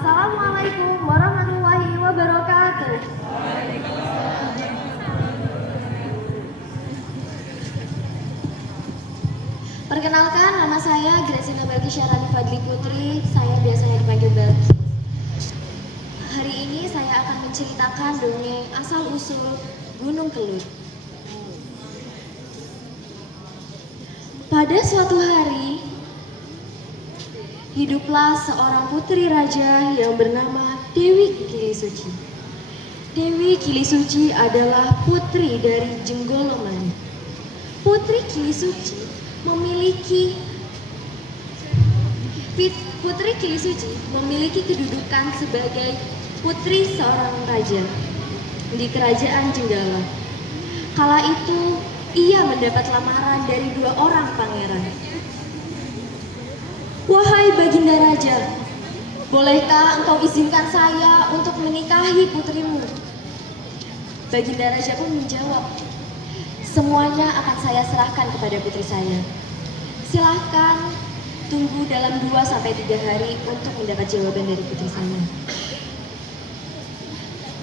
Assalamualaikum warahmatullahi wabarakatuh. Perkenalkan, nama saya Gresina Belki Syarani Fadli Putri. Saya biasanya dipanggil Belki. Hari ini saya akan menceritakan dongeng asal-usul Gunung Kelut. Pada suatu hari, hiduplah seorang putri raja yang bernama Dewi Kilisuci. Dewi Kilisuci adalah putri dari Jenggoloman. Putri Kilisuci memiliki kedudukan sebagai putri seorang raja di kerajaan Jenggala. Kala itu ia mendapat lamaran dari 2 orang pangeran. "Wahai Baginda Raja, bolehkah engkau izinkan saya untuk menikahi putrimu?" Baginda Raja pun menjawab, "Semuanya akan saya serahkan kepada putri saya. Silahkan tunggu dalam 2-3 hari untuk mendapat jawaban dari putri saya."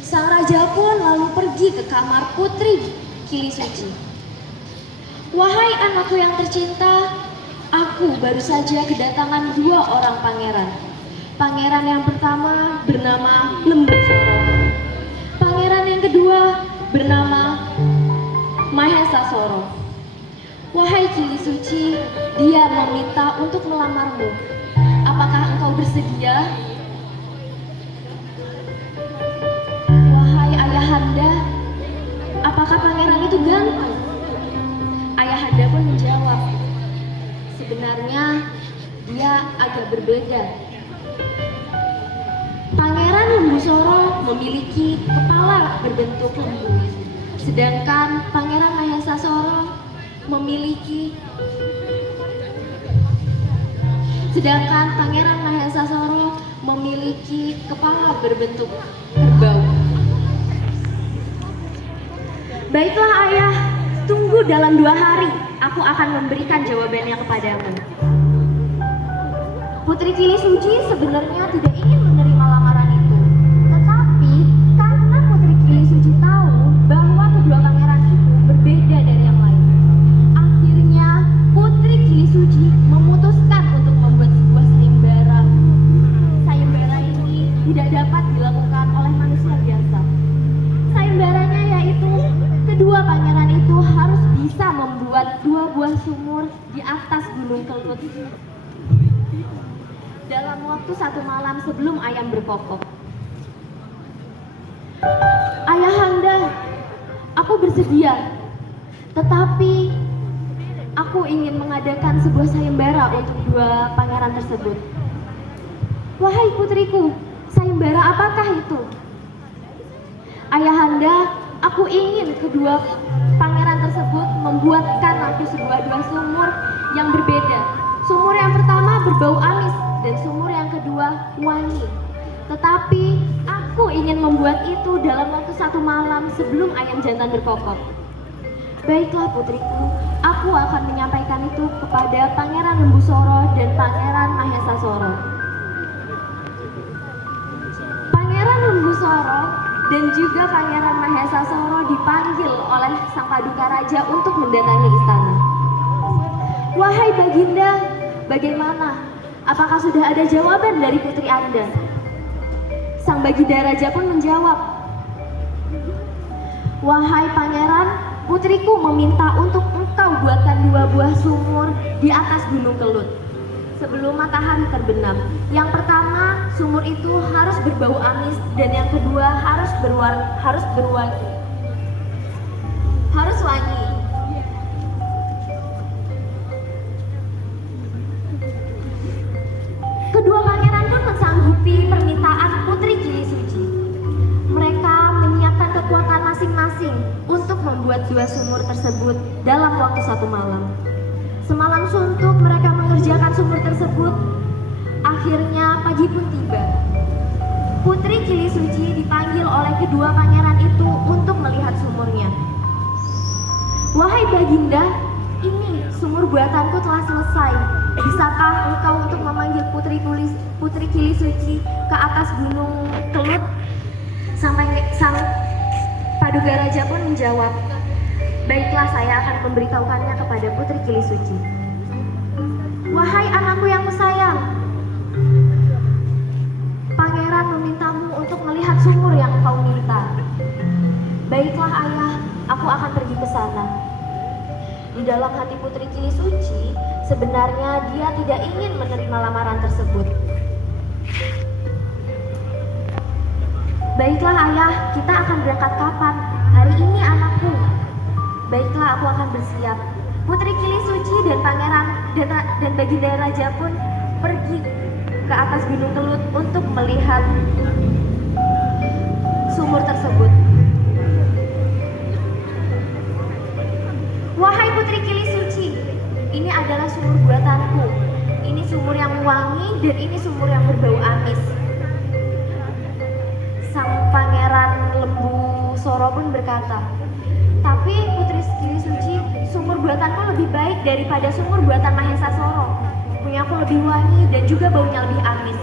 Sang raja pun lalu pergi ke kamar putri Kilisuci. "Wahai anakku yang tercinta, aku baru saja kedatangan 2 orang pangeran. Pangeran yang pertama bernama Lembu Soro. Pangeran yang kedua bernama Mahesa Soro. Wahai Kilisuci, dia meminta untuk melamarmu. Apakah engkau bersedia?" "Wahai ayahanda, apakah pangeran itu ganteng?" Ayahanda pun menjawab, "Sebenarnya dia agak berbeda. Pangeran Lembu Soro memiliki kepala berbentuk lembu, sedangkan Pangeran Mahesa Soro memiliki kepala berbentuk kerbau." "Baiklah ayah, tunggu dalam 2 hari, aku akan memberikan jawabannya kepadamu." Putri Kilisuci sebenarnya tidak ingin menerima lamaran itu. Tetapi karena Putri Kilisuci tahu bahwa kedua pangeran itu berbeda dari yang lain, akhirnya Putri Kilisuci memutuskan untuk membuat sebuah sayembara. Sayembara ini tidak dapat dilakukan oleh manusia biasa. Sayembaranya yaitu kedua pangeran itu harus bisa membuat 2 buah sumur di atas Gunung Kelut dalam waktu 1 malam sebelum ayam berkokok. "Ayahanda, aku bersedia. Tetapi aku ingin mengadakan sebuah sayembara untuk 2 pangeran tersebut." "Wahai putriku, sayembara apakah itu?" "Ayahanda, aku ingin kedua pangeran tersebut membuatkan aku sebuah 2 sumur yang berbeda. Sumur yang pertama berbau amis dan sumur yang kedua wangi. Tetapi aku ingin membuat itu dalam waktu 1 malam sebelum ayam jantan berkokok." "Baiklah putriku, aku akan menyampaikan itu kepada Pangeran Lembu Soro dan Pangeran Mahesa Soro." Pangeran Lembu Soro dan juga Pangeran Mahesa Soro dipanggil oleh sang paduka raja untuk mendatangi istana. "Wahai Baginda, bagaimana? Apakah sudah ada jawaban dari putri Anda?" Sang Baginda Raja pun menjawab, "Wahai pangeran, putriku meminta untuk engkau buatkan 2 buah sumur di atas Gunung Kelut sebelum matahari terbenam. Yang pertama, sumur itu harus berbau amis dan yang kedua harus wangi. Kedua pangeran pun mensanggupi permintaan Putri Kilisuci. Mereka menyiapkan kekuatan masing-masing untuk membuat 2 sumur tersebut dalam waktu 1 malam. Semalam suntuk mereka mengerjakan sumur tersebut. Akhirnya pagi pun tiba. Putri Kilisuci dipanggil oleh kedua pangeran itu untuk melihat sumurnya. "Wahai Baginda, ini sumur buatanku telah selesai. Bisakah engkau untuk memanggil Putri Kilisuci ke atas gunung Kelut, sang Paduka Raja pun menjawab, "Baiklah, saya akan memberitahukannya kepada Putri Kilisuci." "Wahai anakku yang kusayang, pangeran memintamu untuk melihat sumur yang kau minta." "Baiklah ayah, aku akan pergi ke sana." Di dalam hati Putri Kilisuci, sebenarnya dia tidak ingin menerima lamaran tersebut. "Baiklah ayah, kita akan berangkat kapan?" "Hari ini anakku." "Baiklah, aku akan bersiap." Putri Kilisuci dan pangeran dan Baginda Raja pun pergi ke atas Gunung Kelut untuk melihat sumur tersebut. "Wahai Putri Kilisuci, ini adalah sumur buatanku. Ini sumur yang wangi dan ini sumur yang berbau amis." Sang Pangeran Lembu Soro pun berkata, "Tapi Putri Kilisuci, sumur buatanku lebih baik daripada sumur buatan Mahesa Soro. Punyaku lebih wangi dan juga baunya lebih amis."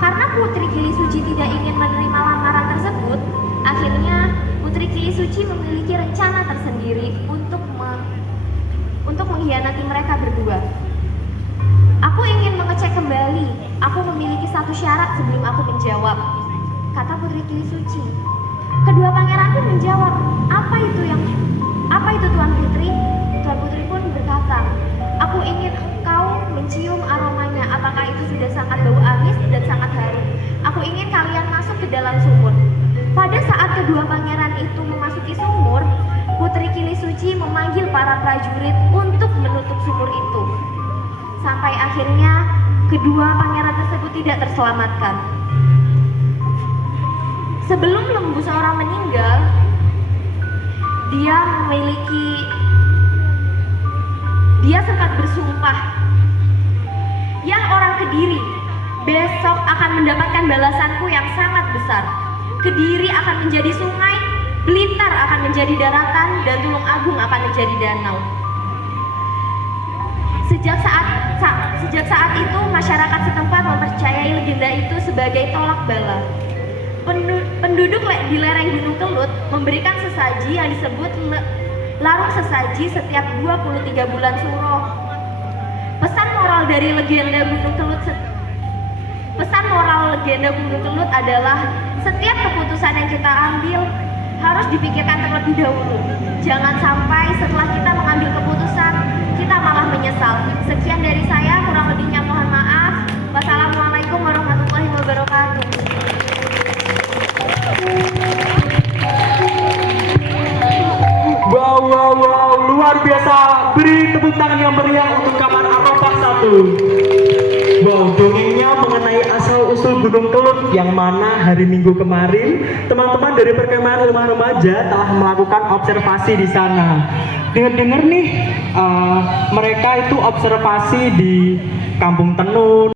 Karena Putri Kilisuci tidak ingin menerima lamaran tersebut, akhirnya Putri Kilisuci memiliki rencana tersendiri untuk mengkhianati mereka berdua. "Aku ingin mengecek kembali. Aku memiliki satu syarat sebelum aku menjawab," kata Putri Kilisuci. Kedua pangeran pun menjawab, Apa itu Tuan Putri?" Tuan Putri pun berkata, "Aku ingin engkau mencium aromanya. Apakah itu sudah sangat bau amis dan sangat harum? Aku ingin kalian masuk ke dalam sumur." Pada saat kedua pangeran itu memasuki sumur, Putri Kilisuci memanggil para prajurit untuk menutup sumur itu. Sampai akhirnya kedua pangeran tersebut tidak terselamatkan. Sebelum Lembu Soro meninggal, dia sempat bersumpah, "Ya orang Kediri, besok akan mendapatkan balasanku yang sangat besar. Kediri akan menjadi sungai, Blitar akan menjadi daratan, dan Tulung Agung akan menjadi danau." Sejak saat itu masyarakat setempat mempercayai legenda itu sebagai tolak bala. Penduduk di lereng Gunung Kelut memberikan sesaji yang disebut larung sesaji setiap 23 bulan suro. Pesan moral legenda Gunung Kelut adalah setiap keputusan yang kita ambil harus dipikirkan terlebih dahulu. Jangan sampai setelah kita mengambil keputusan kita malah menyesal. Sekian dari saya, kurang lebihnya mohon maaf. Wassalamualaikum warahmatullahi wabarakatuh. Wow, luar biasa. Beri tepuk tangan yang meriah untuk Kamar Arafah 1. Wow, dongengnya mengenai asal-usul Gunung Kelut, yang mana hari Minggu kemarin teman-teman dari perkemahan rumah remaja telah melakukan observasi di sana. Dengar-dengar nih, mereka itu observasi di Kampung Tenun,